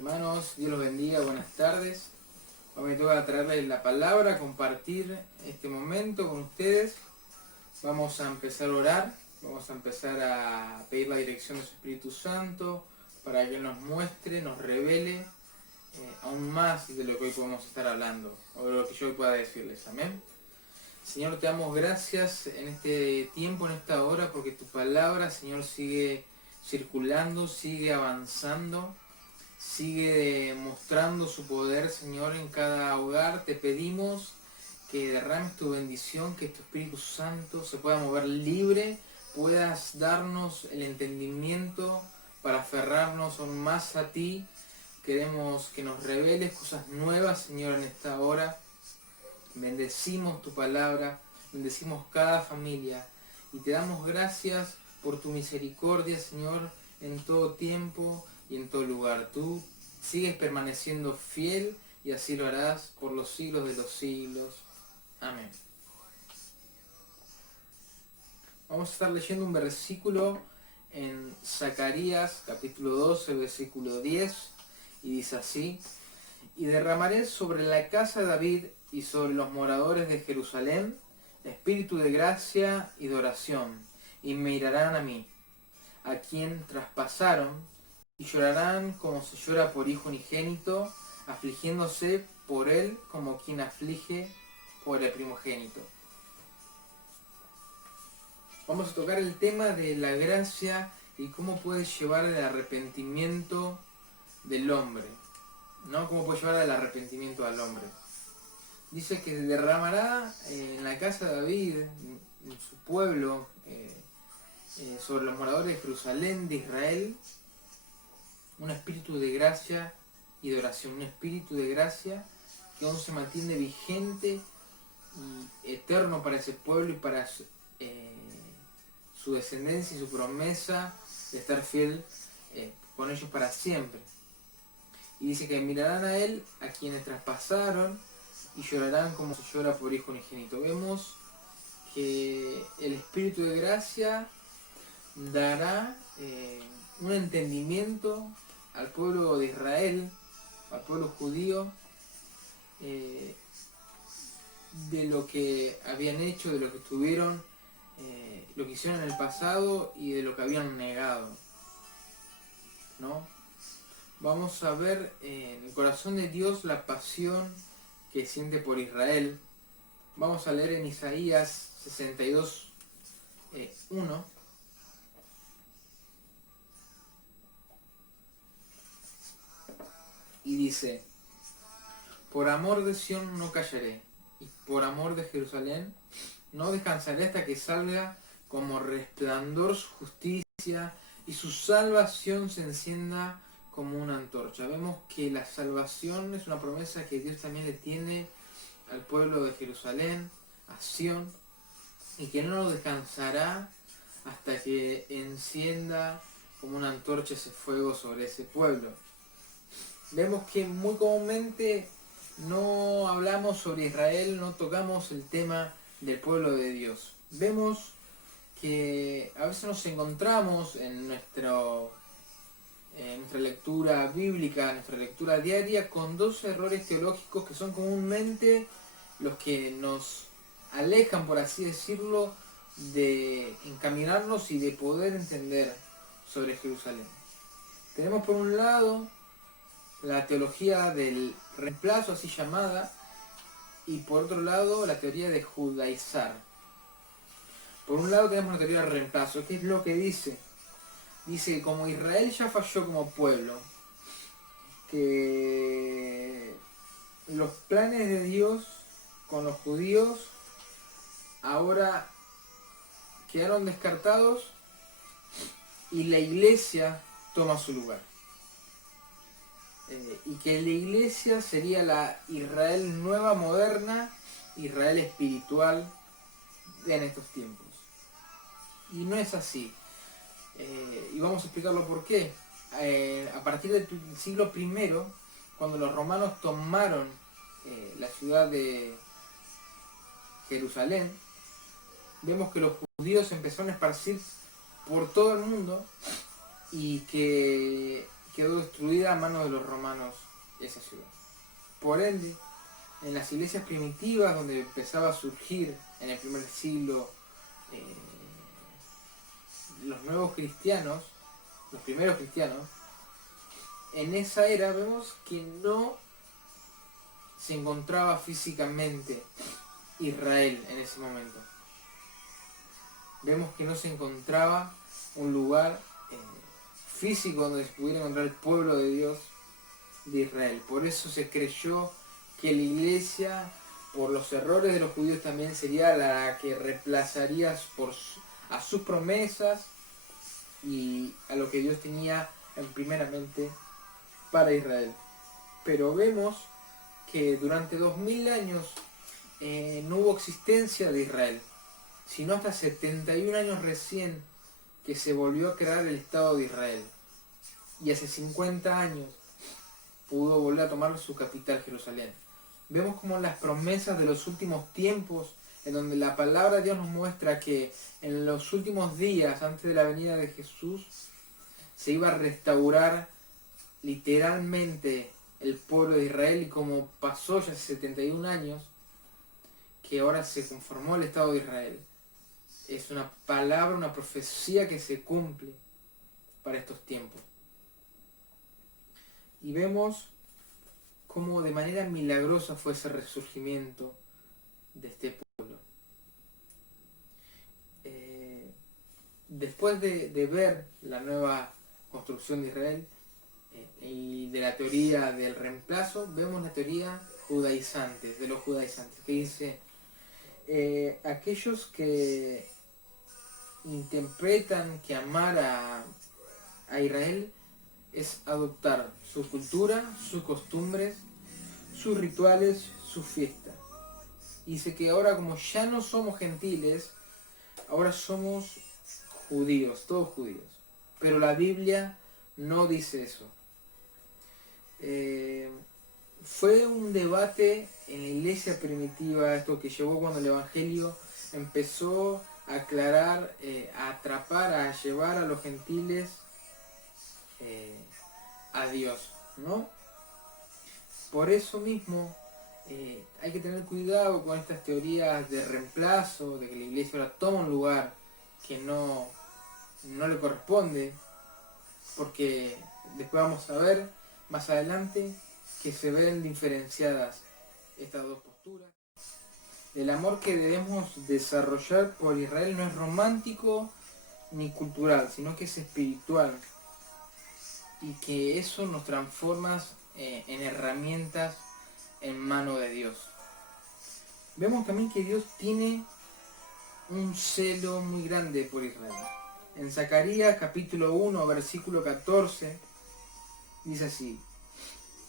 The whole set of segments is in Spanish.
Hermanos, Dios los bendiga, buenas tardes. Hoy me toca traerles la palabra, compartir este momento con ustedes. Vamos a empezar a orar, vamos a empezar a pedir la dirección de su Espíritu Santo para que Él nos muestre, nos revele aún más de lo que hoy podemos estar hablando, o de lo que yo hoy pueda decirles. Amén. Señor, te damos gracias en este tiempo, en esta hora, porque tu palabra, Señor, sigue circulando, sigue avanzando, sigue mostrando su poder, Señor, en cada hogar. Te pedimos que derrames tu bendición, que tu Espíritu Santo se pueda mover libre, puedas darnos el entendimiento para aferrarnos aún más a ti. Queremos que nos reveles cosas nuevas, Señor, en esta hora. Bendecimos tu palabra, bendecimos cada familia y te damos gracias por tu misericordia, Señor, en todo tiempo y en todo lugar. Tú sigues permaneciendo fiel y así lo harás por los siglos de los siglos. Amén. Vamos a estar leyendo un versículo en Zacarías capítulo 12, versículo 10, y dice así: y derramaré sobre la casa de David y sobre los moradores de Jerusalén espíritu de gracia y de oración, y me mirarán a mí, a quien traspasaron, y llorarán como se llora por hijo unigénito, afligiéndose por él como quien aflige por el primogénito. Vamos a tocar el tema de la gracia y cómo puede llevar al arrepentimiento del hombre, ¿no? Cómo puede llevar al arrepentimiento al hombre. Dice que derramará en la casa de David, en su pueblo, sobre los moradores de Jerusalén, de Israel, un espíritu de gracia y de oración, un espíritu de gracia que aún se mantiene vigente y eterno para ese pueblo y para su descendencia y su promesa de estar fiel con ellos para siempre. Y dice que mirarán a él, a quienes traspasaron, y llorarán como se llora por hijo unigénito. Vemos que el espíritu de gracia dará un entendimiento al pueblo de Israel, al pueblo judío, de lo que habían hecho, de lo que tuvieron, lo que hicieron en el pasado y de lo que habían negado, ¿no? Vamos a ver en el corazón de Dios la pasión que siente por Israel. Vamos a leer en Isaías 62, 1. Y dice: por amor de Sión no callaré, y por amor de Jerusalén no descansaré hasta que salga como resplandor su justicia y su salvación se encienda como una antorcha. Vemos que la salvación es una promesa que Dios también le tiene al pueblo de Jerusalén, a Sión, y que no lo descansará hasta que encienda como una antorcha ese fuego sobre ese pueblo. Vemos que muy comúnmente no hablamos sobre Israel, no tocamos el tema del pueblo de Dios. Vemos que a veces nos encontramos en nuestra lectura bíblica, nuestra lectura diaria, con dos errores teológicos que son comúnmente los que nos alejan, por así decirlo, de encaminarnos y de poder entender sobre Jerusalén. Tenemos por un lado la teología del reemplazo, así llamada, y por otro lado la teoría de judaizar. Por un lado tenemos la teoría del reemplazo. ¿Qué es lo que dice? Dice que como Israel ya falló como pueblo, que los planes de Dios con los judíos ahora quedaron descartados y la iglesia toma su lugar. Y que la iglesia sería la Israel nueva, moderna, Israel espiritual en estos tiempos. Y no es así. Y vamos a explicarlo por qué. A partir del siglo I, cuando los romanos tomaron la ciudad de Jerusalén, vemos que los judíos empezaron a esparcir por todo el mundo y que quedó destruida a manos de los romanos esa ciudad. Por ende, en las iglesias primitivas, donde empezaba a surgir en el primer siglo eh, los nuevos cristianos, los primeros cristianos, en esa era vemos que no se encontraba físicamente Israel en ese momento. Vemos que no se encontraba un lugar físico donde se pudiera encontrar el pueblo de Dios de Israel. Por eso se creyó que la iglesia, por los errores de los judíos también, sería la que reemplazaría a sus promesas y a lo que Dios tenía primeramente para Israel. Pero vemos que durante 2000 años no hubo existencia de Israel, sino hasta 71 años recién que se volvió a crear el Estado de Israel. Y hace 50 años pudo volver a tomar su capital, Jerusalén. Vemos como las promesas de los últimos tiempos, en donde la palabra de Dios nos muestra que en los últimos días, antes de la venida de Jesús, se iba a restaurar literalmente el pueblo de Israel, y como pasó ya hace 71 años, que ahora se conformó el Estado de Israel. Es una palabra, una profecía que se cumple para estos tiempos. Y vemos cómo de manera milagrosa fue ese resurgimiento de este pueblo. Después de ver la nueva construcción de Israel y de la teoría del reemplazo, vemos la teoría judaizante, de los judaizantes, que dice aquellos que interpretan que amar a Israel es adoptar su cultura, sus costumbres, sus rituales, sus fiestas. Dice que ahora, como ya no somos gentiles, ahora somos judíos, todos judíos. Pero la Biblia no dice eso. Fue un debate en la iglesia primitiva, esto que llevó cuando el Evangelio empezó a aclarar, a atrapar, a llevar a los gentiles a Dios, ¿no? Por eso mismo hay que tener cuidado con estas teorías de reemplazo, de que la iglesia ahora toma un lugar que no le corresponde, porque después vamos a ver más adelante que se ven diferenciadas estas dos posturas. El amor que debemos desarrollar por Israel no es romántico ni cultural, sino que es espiritual, y que eso nos transforma en herramientas en mano de Dios. Vemos también que Dios tiene un celo muy grande por Israel. En Zacarías capítulo 1, versículo 14, dice así: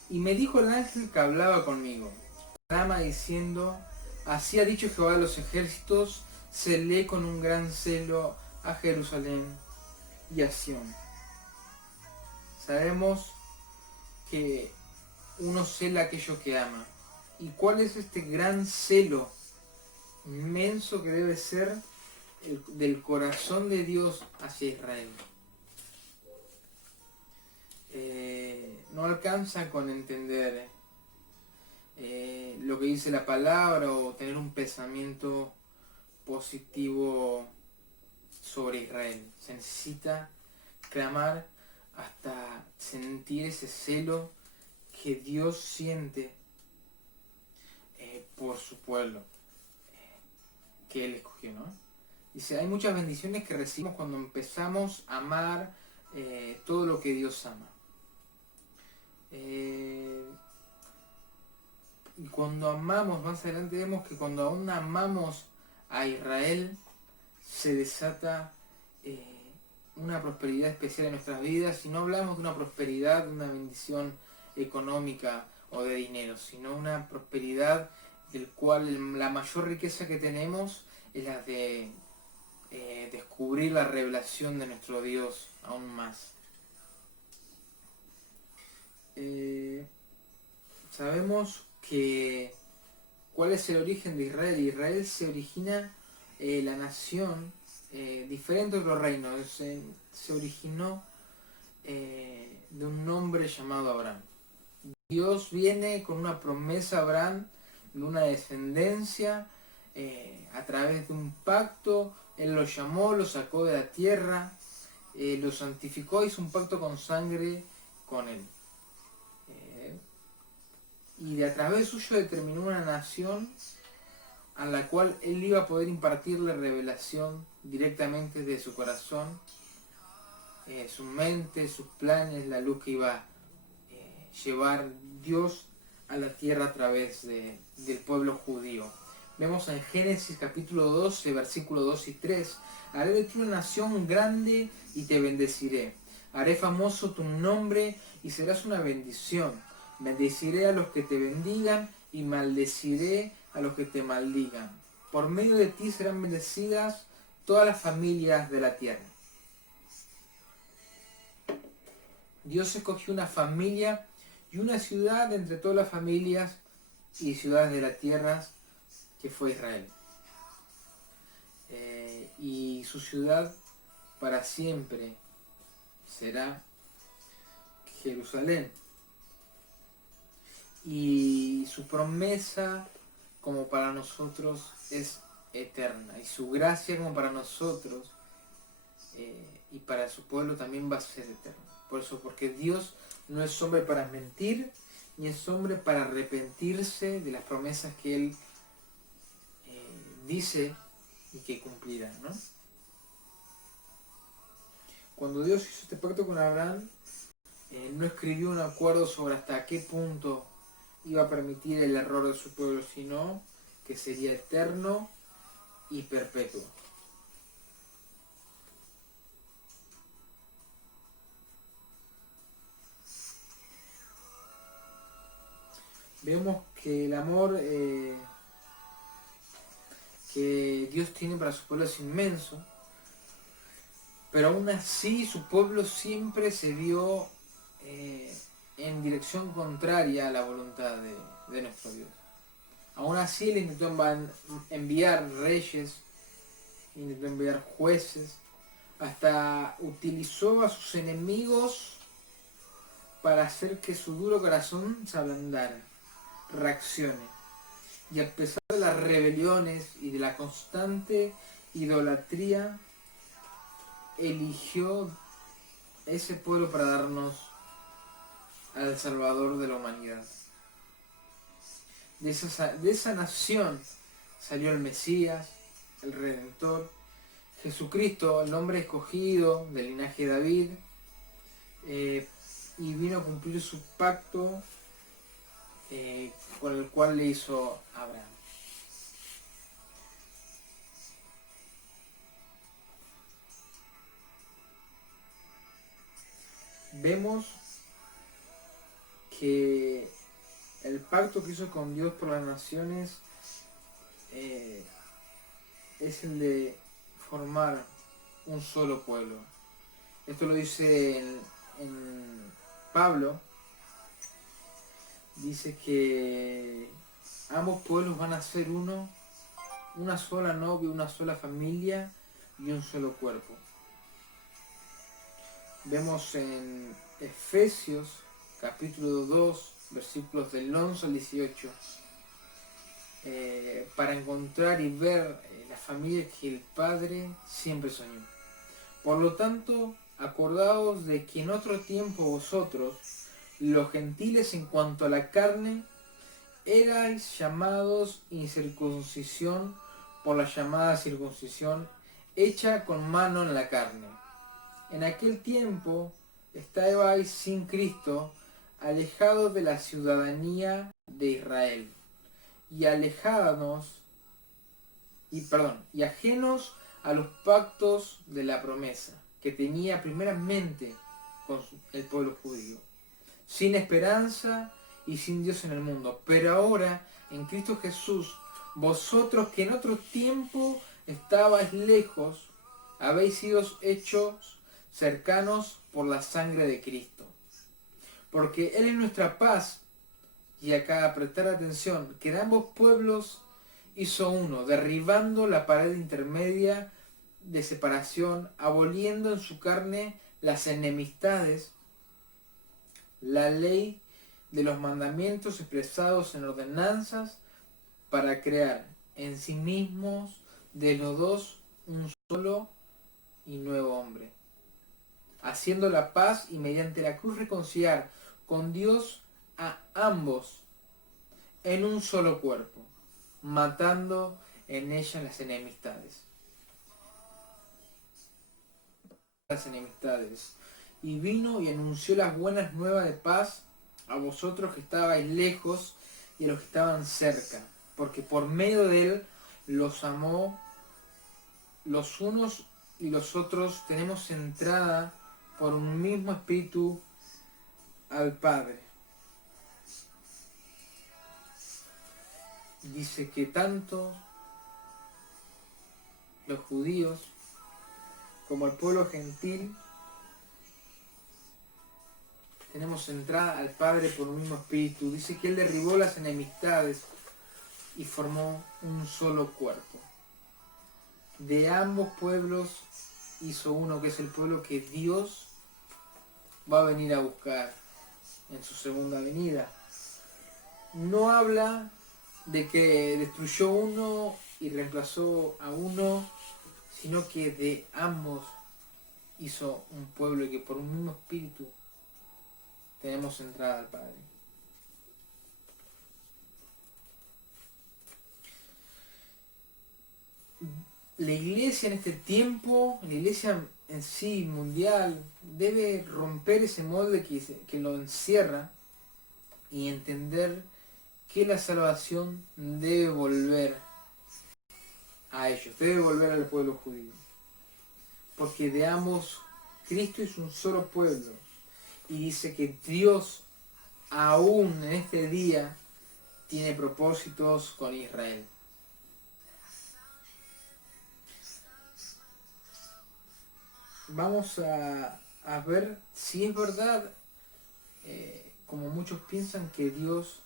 y me dijo el ángel que hablaba conmigo, clama diciendo, así ha dicho Jehová de los ejércitos, celé con un gran celo a Jerusalén y a Sión. Sabemos que uno cela aquello que ama. ¿Y cuál es este gran celo inmenso que debe ser del corazón de Dios hacia Israel? No alcanza con entender lo que dice la palabra o tener un pensamiento positivo sobre Israel. Se necesita clamar hasta sentir ese celo que Dios siente por su pueblo que Él escogió, ¿no? Dice, hay muchas bendiciones que recibimos cuando empezamos a amar todo lo que Dios ama. Y cuando amamos, más adelante vemos que cuando aún amamos a Israel, se desata una prosperidad especial en nuestras vidas. Y no hablamos de una prosperidad, de una bendición económica o de dinero, sino una prosperidad del cual la mayor riqueza que tenemos es la de descubrir la revelación de nuestro Dios aún más. Sabemos que cuál es el origen de Israel. Israel se origina, la nación, diferente de los reinos, se originó de un hombre llamado Abraham. Dios viene con una promesa a Abraham de una descendencia a través de un pacto. Él lo llamó, lo sacó de la tierra, lo santificó, hizo un pacto con sangre con él. Y de a través suyo determinó una nación a la cual él iba a poder impartirle revelación directamente de su corazón, su mente, sus planes, la luz que iba a llevar Dios a la tierra a través del pueblo judío. Vemos en Génesis capítulo 12, versículos 2 y 3, haré de ti una nación grande y te bendeciré. Haré famoso tu nombre y serás una bendición. Bendeciré a los que te bendigan y maldeciré a los que te maldigan. Por medio de ti serán bendecidas todas las familias de la tierra. Dios escogió una familia y una ciudad entre todas las familias y ciudades de la tierra, que fue Israel. Y su ciudad para siempre será Jerusalén. Y su promesa como para nosotros es eterna. Y su gracia como para nosotros y para su pueblo también va a ser eterna. Por eso, porque Dios no es hombre para mentir, ni es hombre para arrepentirse de las promesas que Él dice y que cumplirá, ¿no? Cuando Dios hizo este pacto con Abraham, no escribió un acuerdo sobre hasta qué punto iba a permitir el error de su pueblo, sino que sería eterno y perpetuo. Vemos que el amor que Dios tiene para su pueblo es inmenso, pero aún así su pueblo siempre se vio en dirección contraria a la voluntad de nuestro Dios. Aún así Él intentó enviar reyes, intentó enviar jueces, hasta utilizó a sus enemigos para hacer que su duro corazón se ablandara, reaccione. Y a pesar de las rebeliones y de la constante idolatría, eligió ese pueblo para darnos al Salvador de la humanidad. De esa nación salió el Mesías, el Redentor, Jesucristo, el hombre escogido del linaje de David, y vino a cumplir su pacto con el cual le hizo Abraham. Vemos que el pacto que hizo con Dios por las naciones es el de formar un solo pueblo. Esto lo dice en Pablo. Dice que ambos pueblos van a ser uno, una sola novia, una sola familia y un solo cuerpo. Vemos en Efesios capítulo 2, versículos del 11 al 18, para encontrar y ver la familia que el Padre siempre soñó. Por lo tanto, acordaos de que en otro tiempo vosotros, los gentiles en cuanto a la carne, erais llamados incircuncisión por la llamada circuncisión hecha con mano en la carne. En aquel tiempo estabais sin Cristo, alejados de la ciudadanía de Israel, y y ajenos a los pactos de la promesa que tenía primeramente con el pueblo judío, sin esperanza y sin Dios en el mundo. Pero ahora, en Cristo Jesús, vosotros que en otro tiempo estabais lejos, habéis sido hechos cercanos por la sangre de Cristo. Porque Él es nuestra paz, y acá prestar atención, que de ambos pueblos hizo uno, derribando la pared intermedia de separación, aboliendo en su carne las enemistades, la ley de los mandamientos expresados en ordenanzas para crear en sí mismos de los dos un solo y nuevo hombre, haciendo la paz y mediante la cruz reconciliar con Dios a ambos en un solo cuerpo, matando en ella las enemistades. Y vino y anunció las buenas nuevas de paz a vosotros que estabais lejos y a los que estaban cerca, porque por medio de él los amó los unos y los otros, tenemos entrada por un mismo espíritu al Padre. Dice que tanto los judíos como el pueblo gentil tenemos entrada al Padre por un mismo espíritu. Dice que Él derribó las enemistades y formó un solo cuerpo. De ambos pueblos hizo uno, que es el pueblo que Dios va a venir a buscar en su segunda venida. No habla de que destruyó uno y reemplazó a uno, sino que de ambos hizo un pueblo y que por un mismo espíritu tenemos entrada al Padre. La iglesia en este tiempo, la iglesia en sí mundial, debe romper ese molde que lo encierra y entender que la salvación debe volver a ellos, debe volver al pueblo judío. Porque de ambos, Cristo es un solo pueblo. Y dice que Dios, aún en este día, tiene propósitos con Israel. Vamos a ver si es verdad, como muchos piensan, que Dios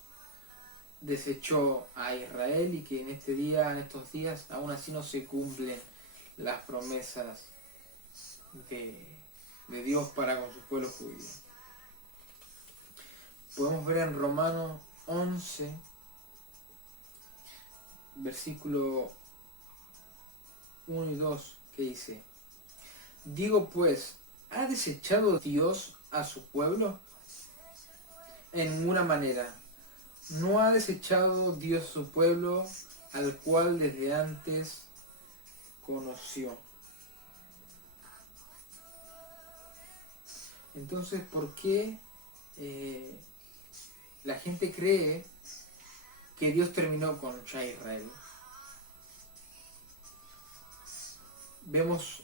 desechó a Israel y que en estos días, aún así no se cumplen las promesas de Dios para con su pueblo judío. Podemos ver en Romanos 11, versículo 1 y 2, que dice: digo pues, ¿ha desechado Dios a su pueblo? En ninguna manera. No ha desechado Dios a su pueblo, al cual desde antes conoció. Entonces, ¿por qué la gente cree que Dios terminó con ya Israel? Vemos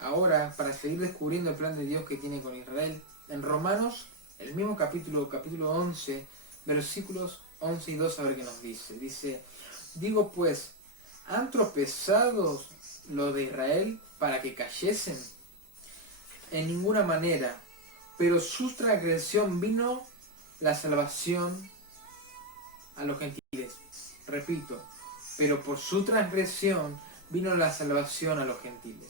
ahora, para seguir descubriendo el plan de Dios que tiene con Israel, en Romanos, el mismo capítulo 11, versículos 11 y 2, a ver qué nos dice. Dice: digo pues, ¿han tropezado los de Israel para que cayesen? En ninguna manera, pero su transgresión vino la salvación a los gentiles. Repito, pero por su transgresión vino la salvación a los gentiles,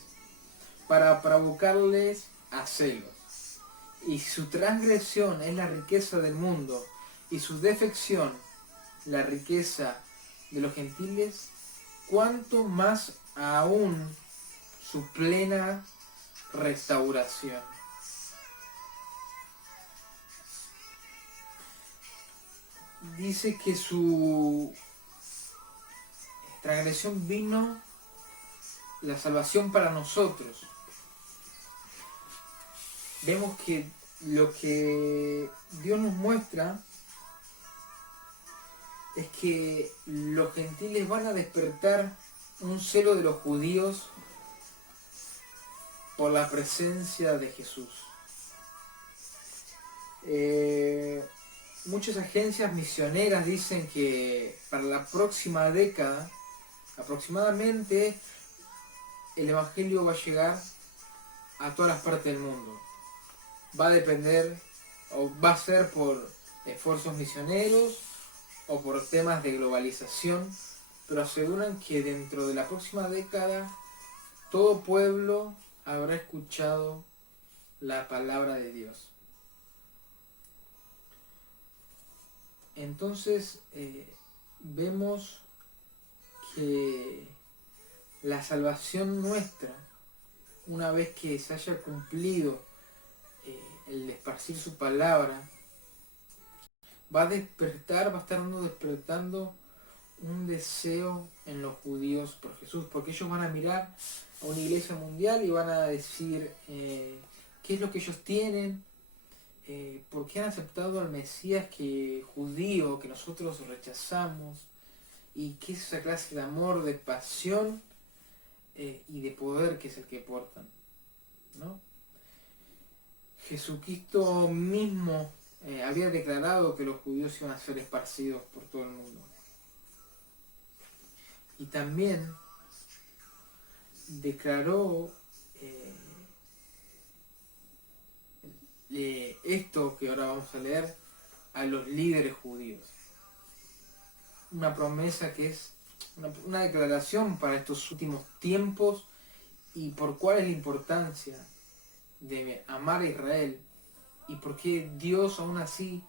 para provocarles a celos. Y su transgresión es la riqueza del mundo, y su defección la riqueza de los gentiles, cuanto más aún su plena restauración. Dice que su transgresión vino la salvación para nosotros. Vemos que lo que Dios nos muestra es que los gentiles van a despertar un celo de los judíos por la presencia de Jesús. Muchas agencias misioneras dicen que para la próxima década, aproximadamente, el Evangelio va a llegar a todas las partes del mundo. Va a depender, o va a ser por esfuerzos misioneros o por temas de globalización, pero aseguran que dentro de la próxima década todo pueblo habrá escuchado la palabra de Dios. Entonces vemos que la salvación nuestra, una vez que se haya cumplido el esparcir su palabra, va a estar despertando un deseo en los judíos por Jesús, porque ellos van a mirar a una iglesia mundial y van a decir qué es lo que ellos tienen, por qué han aceptado al Mesías judío que nosotros rechazamos, y qué es esa clase de amor, de pasión y de poder que es el que portan, ¿no? Jesucristo mismo había declarado que los judíos iban a ser esparcidos por todo el mundo. Y también declaró esto que ahora vamos a leer a los líderes judíos. Una promesa que es una declaración para estos últimos tiempos y por cuál es la importancia de amar a Israel y por qué Dios aún así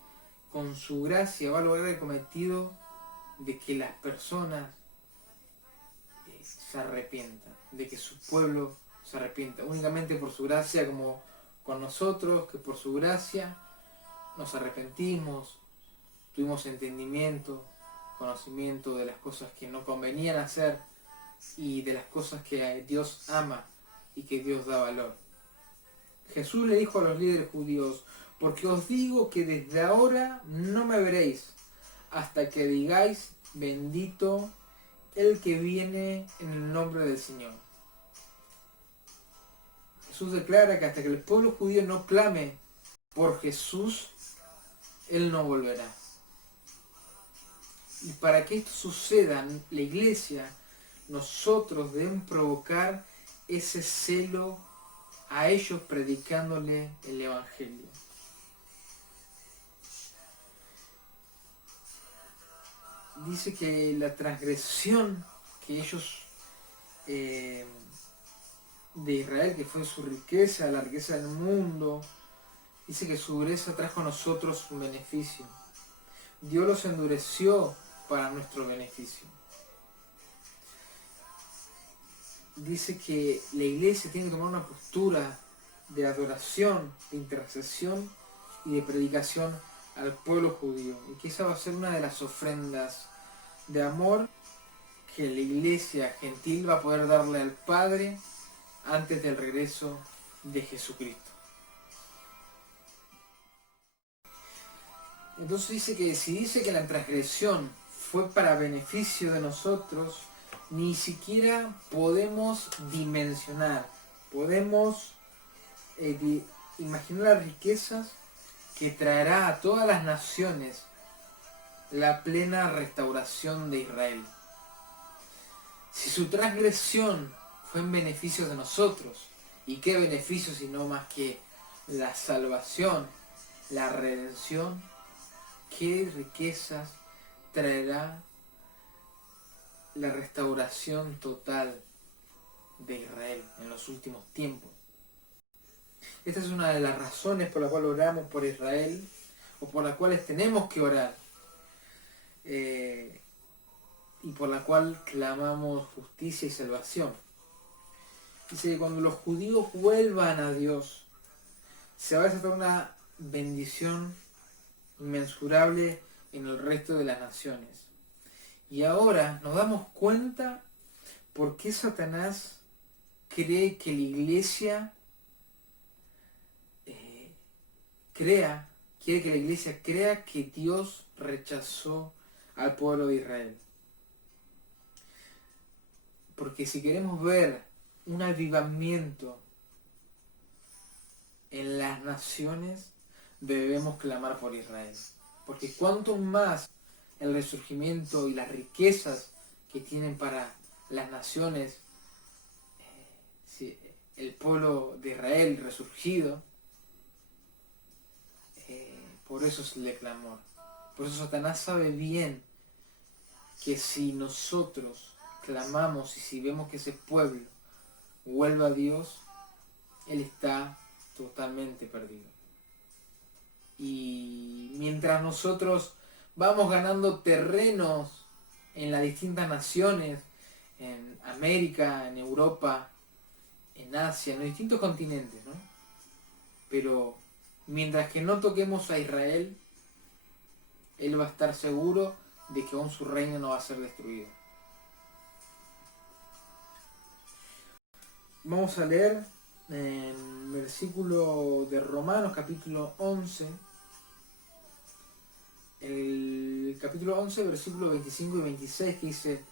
con su gracia va a lograr el cometido de que las personas se arrepientan, de que su pueblo se arrepienta, únicamente por su gracia, como con nosotros, que por su gracia nos arrepentimos, tuvimos entendimiento, conocimiento de las cosas que no convenían hacer y de las cosas que Dios ama y que Dios da valor. Jesús le dijo a los líderes judíos: porque os digo que desde ahora no me veréis hasta que digáis bendito el que viene en el nombre del Señor. Jesús declara que hasta que el pueblo judío no clame por Jesús, Él no volverá. Y para que esto suceda, la iglesia, nosotros debemos provocar ese celo a ellos predicándole el Evangelio. Dice que la transgresión que ellos de Israel, que fue su riqueza, la riqueza del mundo, dice que su dureza trajo a nosotros un beneficio. Dios los endureció para nuestro beneficio. Dice que la iglesia tiene que tomar una postura de adoración, de intercesión y de predicación al pueblo judío, y que esa va a ser una de las ofrendas de amor que la iglesia gentil va a poder darle al Padre antes del regreso de Jesucristo. Entonces dice que si dice que la transgresión fue para beneficio de nosotros, ni siquiera podemos dimensionar, podemos imaginar las riquezas que traerá a todas las naciones la plena restauración de Israel. Si su transgresión fue en beneficio de nosotros, ¿y qué beneficio sino más que la salvación, la redención? ¿Qué riquezas traerá la restauración total de Israel en los últimos tiempos? Esta es una de las razones por la cual oramos por Israel, o por las cuales tenemos que orar, y por la cual clamamos justicia y salvación. Dice que cuando los judíos vuelvan a Dios, se va a desatar una bendición inmensurable en el resto de las naciones. Y ahora nos damos cuenta por qué Satanás cree que la iglesia quiere que la iglesia crea que Dios rechazó al pueblo de Israel. Porque si queremos ver un avivamiento en las naciones, debemos clamar por Israel. Porque cuanto más el resurgimiento y las riquezas que tienen para las naciones, el pueblo de Israel resurgido, por eso es el clamor. Por eso Satanás sabe bien que si nosotros clamamos y si vemos que ese pueblo vuelve a Dios, él está totalmente perdido. Y mientras nosotros vamos ganando terrenos en las distintas naciones, en América, en Europa, en Asia, en los distintos continentes, ¿no? Pero mientras que no toquemos a Israel, él va a estar seguro de que aún su reino no va a ser destruido. Vamos a leer en versículo de Romanos, capítulo 11, el capítulo 11, versículo 25 y 26, que dice: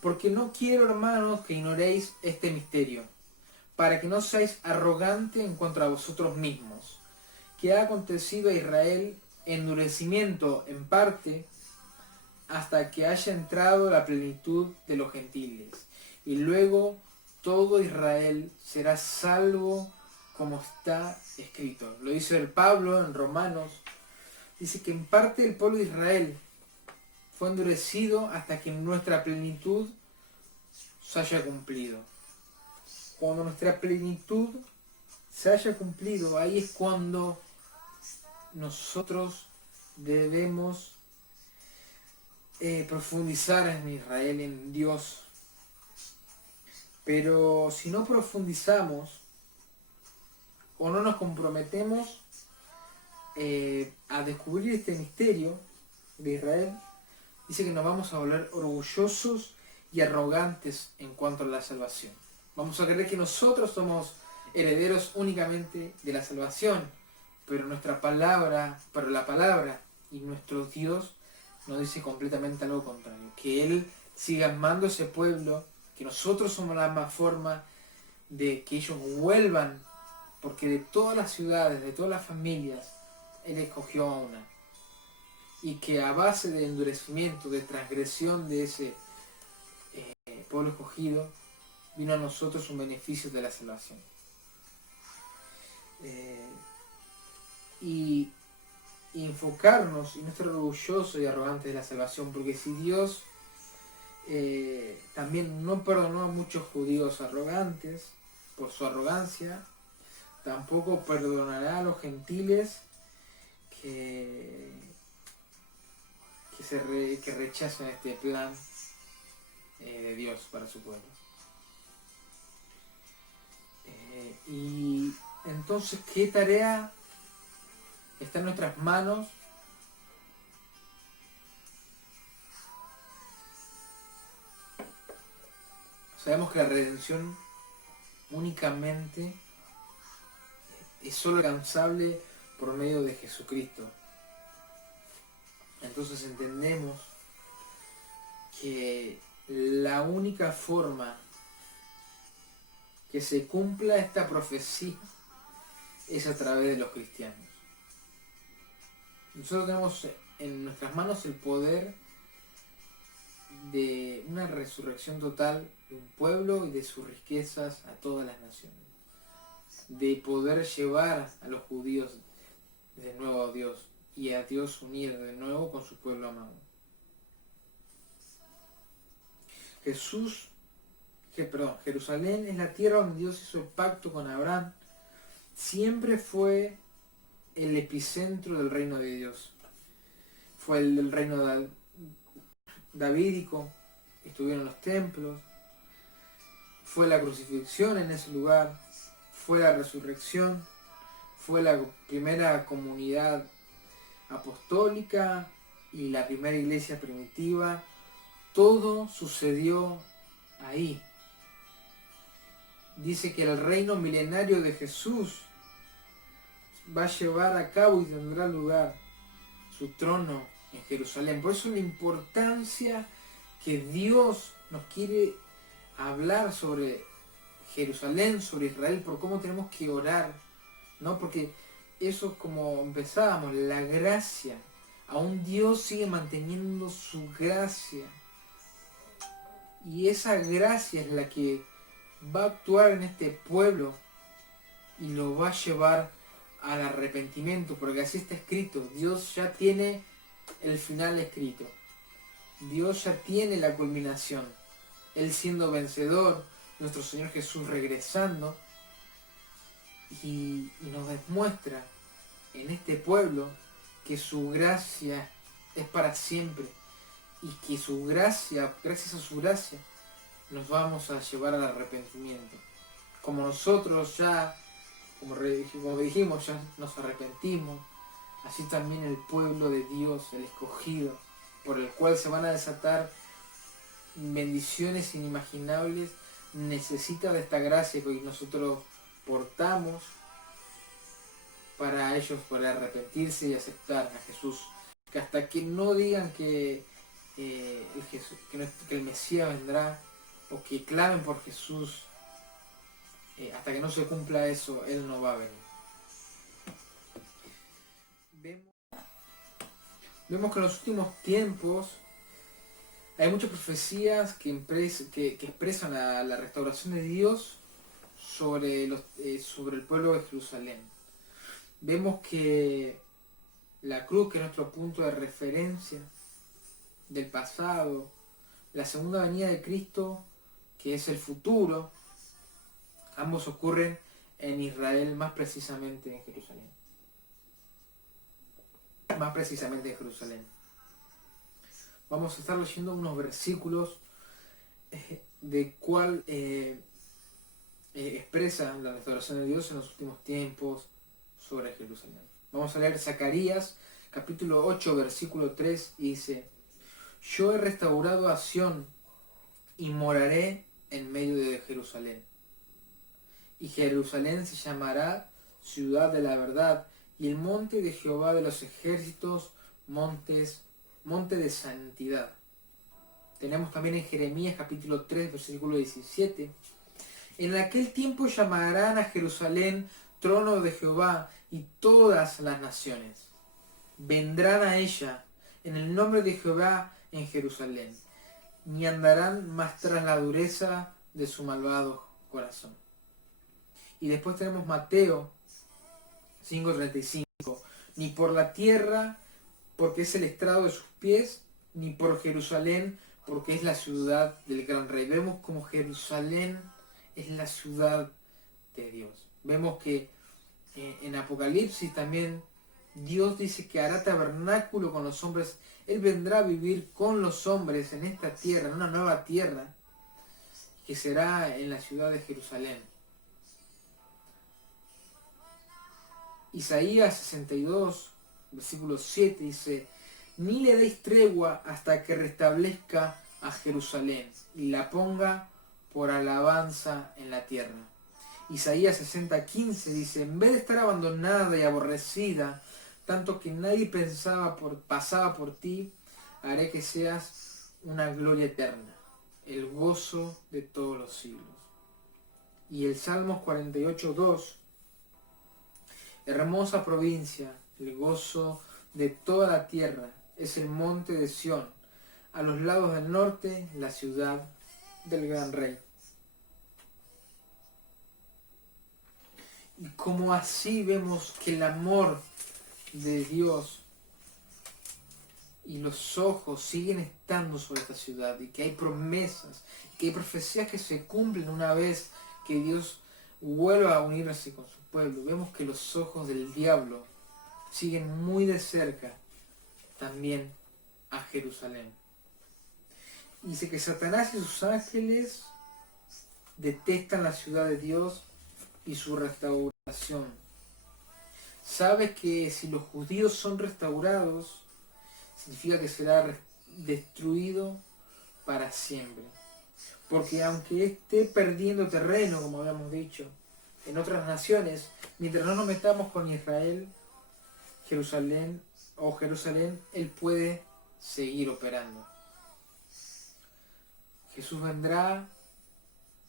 porque no quiero, hermanos, que ignoréis este misterio, para que no seáis arrogantes en cuanto a vosotros mismos, que ha acontecido a Israel endurecimiento en parte, hasta que haya entrado la plenitud de los gentiles, y luego todo Israel será salvo, como está escrito. Lo dice el Pablo en Romanos, dice que en parte el pueblo de Israel fue endurecido hasta que nuestra plenitud se haya cumplido. Cuando nuestra plenitud se haya cumplido, ahí es cuando nosotros debemos profundizar en Israel, en Dios. Pero si no profundizamos o no nos comprometemos a descubrir este misterio de Israel, dice que nos vamos a volver orgullosos y arrogantes en cuanto a la salvación. Vamos a creer que nosotros somos herederos únicamente de la salvación, pero la palabra y nuestro Dios nos dice completamente algo contrario, que Él siga amando a ese pueblo, que nosotros somos la más forma de que ellos vuelvan, porque de todas las ciudades, de todas las familias, Él escogió a una. Y que a base de endurecimiento, de transgresión de ese pueblo escogido, vino a nosotros un beneficio de la salvación. Y enfocarnos y no estar orgullosos y arrogantes de la salvación, porque si Dios también no perdonó a muchos judíos arrogantes por su arrogancia, tampoco perdonará a los gentiles que rechazan este plan de Dios para su pueblo. Y entonces, ¿qué tarea está en nuestras manos? Sabemos que la redención únicamente es solo alcanzable por medio de Jesucristo. Entonces entendemos que la única forma que se cumpla esta profecía es a través de los cristianos. Nosotros tenemos en nuestras manos el poder de una resurrección total de un pueblo y de sus riquezas a todas las naciones. De poder llevar a los judíos de nuevo a Dios y a Dios unir de nuevo con su pueblo amado. Jerusalén es la tierra donde Dios hizo el pacto con Abraham. Siempre fue el epicentro del reino de Dios. Fue el reino davídico, estuvieron los templos, fue la crucifixión en ese lugar, fue la resurrección, fue la primera comunidad apostólica y la primera iglesia primitiva. Todo sucedió ahí. Dice que el reino milenario de Jesús va a llevar a cabo y tendrá lugar su trono en Jerusalén. Por eso la importancia que Dios nos quiere hablar sobre Jerusalén, sobre Israel, por cómo tenemos que orar, ¿no? Porque eso, como empezábamos, la gracia, aún Dios sigue manteniendo su gracia. Y esa gracia es la que va a actuar en este pueblo y lo va a llevar al arrepentimiento, porque así está escrito. Dios ya tiene el final escrito. Dios ya tiene la culminación. Él siendo vencedor, nuestro Señor Jesús regresando, y nos demuestra en este pueblo que su gracia es para siempre y que su gracia, gracias a su gracia, nos vamos a llevar al arrepentimiento. Como nosotros ya, como dijimos, ya nos arrepentimos, así también el pueblo de Dios, el escogido, por el cual se van a desatar bendiciones inimaginables, necesita de esta gracia que hoy nosotros portamos para ellos poder arrepentirse y aceptar a Jesús. Que hasta que no digan que el Mesías vendrá o que clamen por Jesús, hasta que no se cumpla eso, Él no va a venir. Vemos que en los últimos tiempos hay muchas profecías que expresan la restauración de Dios sobre el pueblo de Jerusalén. Vemos que la cruz, que es nuestro punto de referencia del pasado, la segunda venida de Cristo, que es el futuro, ambos ocurren en Israel, más precisamente en Jerusalén. Vamos a estar leyendo unos versículos de cuál expresa la restauración de Dios en los últimos tiempos sobre Jerusalén. Vamos a leer Zacarías, capítulo 8, versículo 3, y dice: Yo he restaurado a Sión y moraré en medio de Jerusalén. Y Jerusalén se llamará ciudad de la verdad, y el monte de Jehová de los ejércitos, monte de santidad. Tenemos también en Jeremías capítulo 3, versículo 17. En aquel tiempo llamarán a Jerusalén trono de Jehová, y todas las naciones vendrán a ella en el nombre de Jehová en Jerusalén, ni andarán más tras la dureza de su malvado corazón. Y después tenemos Mateo 5:35. Ni por la tierra, porque es el estrado de sus pies, ni por Jerusalén, porque es la ciudad del gran rey. Vemos como Jerusalén es la ciudad de Dios. Vemos que en Apocalipsis también Dios dice que hará tabernáculo con los hombres. Él vendrá a vivir con los hombres en esta tierra, en una nueva tierra, que será en la ciudad de Jerusalén. Isaías 62, versículo 7 dice: Ni le deis tregua hasta que restablezca a Jerusalén y la ponga por alabanza en la tierra. Isaías 60:15 dice: En vez de estar abandonada y aborrecida, tanto que nadie pasaba por ti, haré que seas una gloria eterna, el gozo de todos los siglos. Y el Salmos 48:2: Hermosa provincia, el gozo de toda la tierra, es el monte de Sión, a los lados del norte, la ciudad del gran rey. Y como así vemos que el amor de Dios y los ojos siguen estando sobre esta ciudad, y que hay promesas, que hay profecías que se cumplen una vez que Dios vuelva a unirse con su pueblo. Vemos que los ojos del diablo siguen muy de cerca también a Jerusalén. Dice que Satanás y sus ángeles detestan la ciudad de Dios y su restauración. Sabes que si los judíos son restaurados, significa que será destruido para siempre. Porque aunque esté perdiendo terreno, como habíamos dicho, en otras naciones, mientras no nos metamos con Israel, Jerusalén, Él puede seguir operando. Jesús vendrá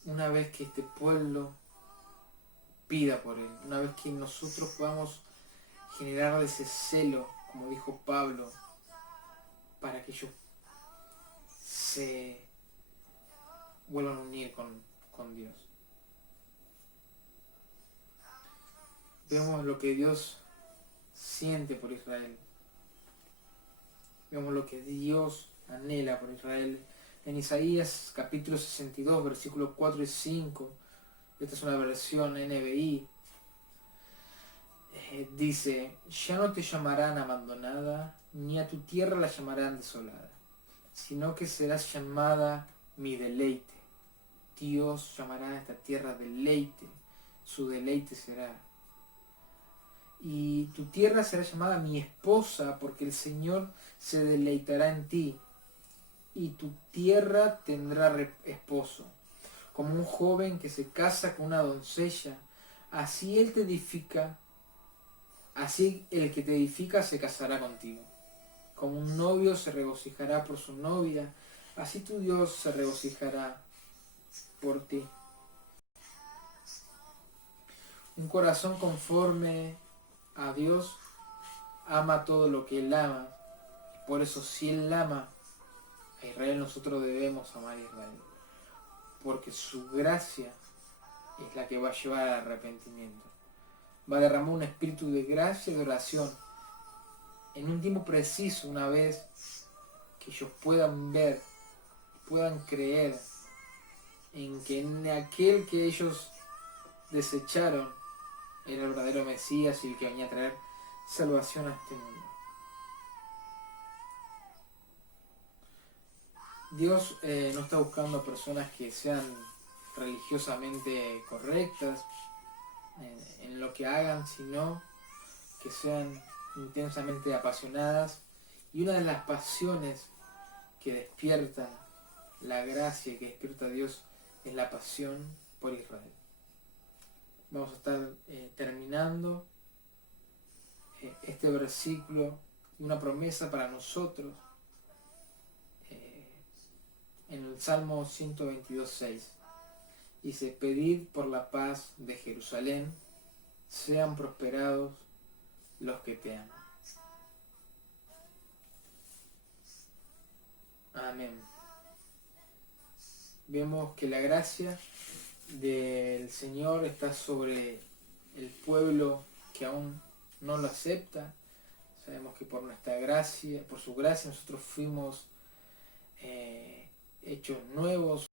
una vez que este pueblo pida por Él, una vez que nosotros podamos generar ese celo, como dijo Pablo, para que ellos se vuelvan a unir con Dios. Vemos lo que Dios siente por Israel. Vemos lo que Dios anhela por Israel. En Isaías capítulo 62, versículos 4 y 5, esta es una versión NBI, dice, ya no te llamarán abandonada, ni a tu tierra la llamarán desolada, sino que serás llamada mi deleite. Dios llamará a esta tierra deleite, su deleite será. Y tu tierra será llamada mi esposa, porque el Señor se deleitará en ti, y tu tierra tendrá esposo. Como un joven que se casa con una doncella, así él te edifica, así el que te edifica se casará contigo. Como un novio se regocijará por su novia, así tu Dios se regocijará por ti. Un corazón conforme a Dios ama todo lo que Él ama. Por eso si Él ama a Israel, nosotros debemos amar a Israel. Porque su gracia es la que va a llevar al arrepentimiento. Va a derramar un espíritu de gracia y de oración en un tiempo preciso, una vez que ellos puedan ver, puedan creer en que en aquel que ellos desecharon era el verdadero Mesías y el que venía a traer salvación a este mundo. Dios no está buscando personas que sean religiosamente correctas en lo que hagan, sino que sean intensamente apasionadas. Y una de las pasiones que despierta la gracia, que despierta a Dios, es la pasión por Israel. Vamos a estar terminando este versículo y una promesa para nosotros en el Salmo 122:6. Dice, pedid por la paz de Jerusalén, sean prosperados los que te aman. Amén. Vemos que la gracia del Señor está sobre el pueblo que aún no lo acepta. Sabemos que por nuestra gracia, por su gracia, nosotros fuimos hechos nuevos,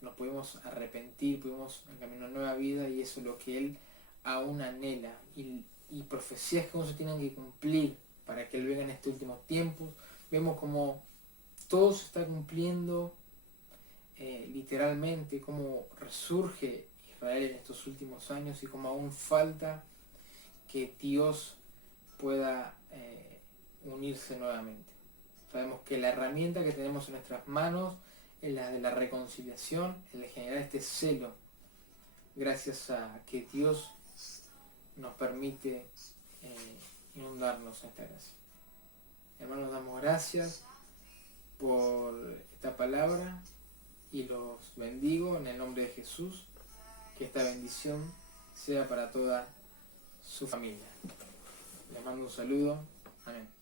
nos pudimos arrepentir, pudimos encaminar una nueva vida, y eso es lo que Él aún anhela. Y profecías que aún se tienen que cumplir para que Él venga en estos últimos tiempos. Vemos como todo se está cumpliendo literalmente, cómo resurge Israel en estos últimos años y cómo aún falta que Dios pueda unirse nuevamente. Sabemos que la herramienta que tenemos en nuestras manos es la de la reconciliación, el de generar este celo, gracias a que Dios nos permite inundarnos en esta gracia. Hermanos, damos gracias por esta palabra y los bendigo en el nombre de Jesús. Que esta bendición sea para toda su familia. Les mando un saludo. Amén.